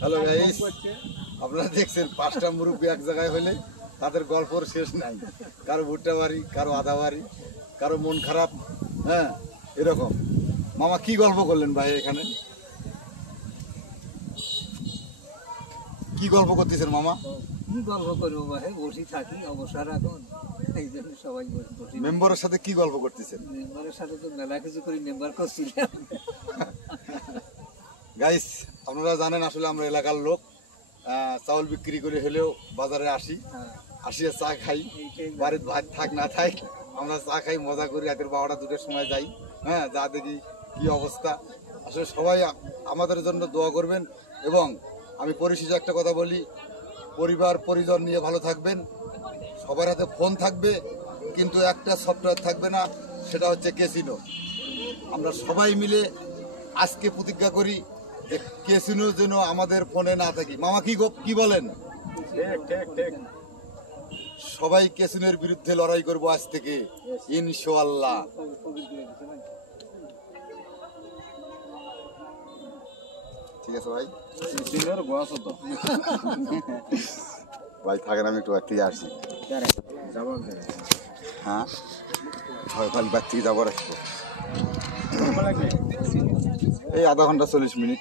Hello guys, আপনারা দেখছেন পাঁচটা মুরব্বী এক জায়গায় হলে তাদের গল্পর শেষ নাই। কারো ভুট্টা বাড়ি, কারো আদা বাড়ি, কারো মন খারাপ, হ্যাঁ এরকম। মামা কি গল্প করলেন ভাই এখানে? কি গল্প করতেছেন মামা? কি গল্প করবো ভাই, বসে থাকি অবসর এখন, এই জন্য সবাই বসে। মেম্বারের সাথে কি গল্প করতেছেন? মেম্বারের সাথে তো মেলা কিছু করি, মেম্বার করছিলাম। গাইস, আপনারা জানেন আসলে আমরা এলাকার লোক, চাউল বিক্রি করে হলেও বাজারে আসি, আসিয়া চা খাই। বাড়ির ভাত থাক না থাক আমরা চা খাই, মজা করি। রাতের 12টা 2টার সময় যাই, হ্যাঁ, যা দেখি কি অবস্থা। আসলে সবাই আমাদের জন্য দোয়া করবেন। এবং আমি পরিশেষে একটা কথা বলি, পরিবার পরিজন নিয়ে ভালো থাকবেন। সবার হাতে ফোন থাকবে, কিন্তু একটা সফটওয়্যার থাকবে না, সেটা হচ্ছে ক্যাসিনো। আমরা সবাই মিলে আজকে প্রতিজ্ঞা করি যে ক্যাসিনো যেন আমাদের ফোনে না থাকে। মামা কি বলেন? সবাই ক্যাসিনোর বিরুদ্ধে লড়াই করবো আজ থেকে ইনশাআল্লাহ। ঠিক আছে ভাই, ভাই থাকেন, আমি একটু বাড়ি থেকে আসি। হ্যাঁ, কাল বাড়ি থেকে যাবো, রাখবো এই আধা ঘন্টা 40 মিনিট।